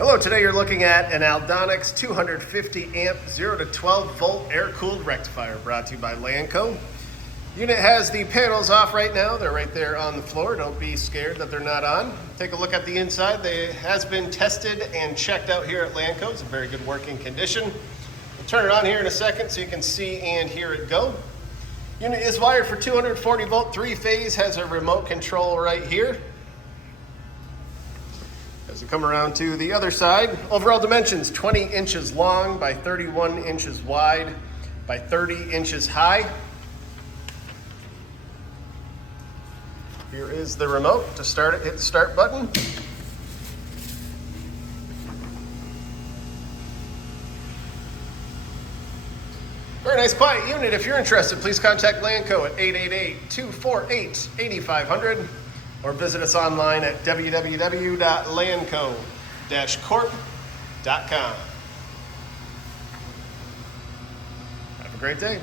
Hello, today you're looking at an Aldonex 250 amp 0 to 12 volt air-cooled rectifier brought to you by Lanco. Unit has the panels off right now. They're right there on the floor. Don't be scared that they're not on. Take a look at the inside. It has been tested and checked out here at Lanco. It's in very good working condition. We'll turn it on here in a second so you can see and hear it go. Unit is wired for 240 volt, 3-phase, has a remote control right here. As we come around to the other side, overall dimensions 20 inches long by 31 inches wide by 30 inches high. Here is the remote. To start it, hit the start button. Very nice, quiet unit. If you're interested, please contact Lanco at 888-248-8500 or visit us online at www.lanco-corp.com. Have a great day.